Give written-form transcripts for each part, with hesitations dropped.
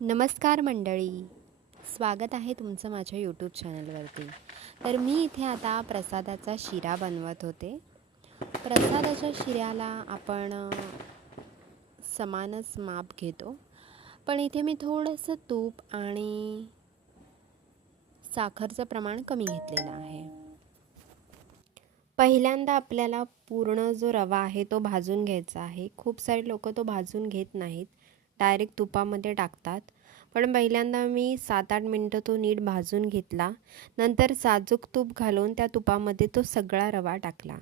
नमस्कार मंडळी, स्वागत आहे तुमचं माझ्या यूट्यूब चॅनलवरती. तर मी इथे आता प्रसादाचा शिरा बनवत होते. प्रसादाच्या शिऱ्याला आपण समानच माप घेतो, पण इथे मी थोडंसं तूप आणि साखरचं प्रमाण कमी घेतलेलं आहे. पहिल्यांदा आपल्याला पूर्ण जो रवा आहे तो भाजून घ्यायचा आहे. खूप सारे लोक तो भाजून घेत नाहीत, डायरेक्ट तुपामध्ये टाकतात. पण पहिल्यांदा मी 7-8 मिनटं तो नीट भाजून घेतला. नंतर साजूक तूप घालून त्या तुपामध्ये तो सगळा रवा टाकला.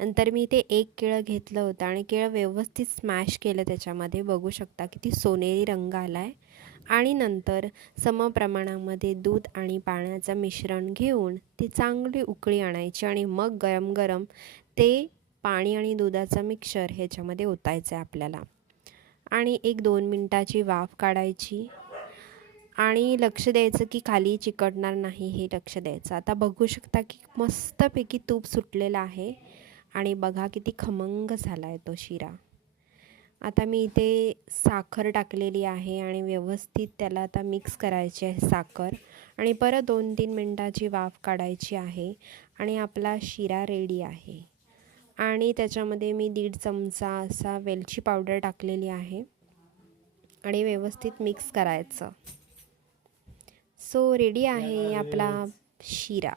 नंतर मी ते एक केळं घेतलं होतं आणि केळं व्यवस्थित स्मॅश केलं. त्याच्यामध्ये बघू शकता किती सोनेरी रंग आला आहे. आणि नंतर समप्रमाणामध्ये दूध आणि पाण्याचं मिश्रण घेऊन ती चांगली उकळी आणायची आणि मग गरम गरम ते पाणी आणि दुधाचं मिक्सचर ह्याच्यामध्ये ओतायचं आहे आपल्याला. आणि 1-2 मिनटाची वाफ काढायची आणि लक्ष द्यायचं की खाली चिकटणार नाही हे लक्ष द्यायचं. आता बघू शकता की मस्तपैकी तूप सुटलेलं आहे आणि बघा किती खमंग झाला आहे तो शिरा. आता मी इथे साखर टाकलेली आहे आणि व्यवस्थित त्याला आता मिक्स करायची आहे साखर आणि परत 2-3 मिनटाची वाफ काढायची आहे आणि आपला शिरा रेडी आहे. आणि त्याच्यामध्ये मी 1.5 चमचा असा वेलची पावडर टाकलेली आहे आणि व्यवस्थित मिक्स करायचं. सो रेडी आहे आपला शिरा.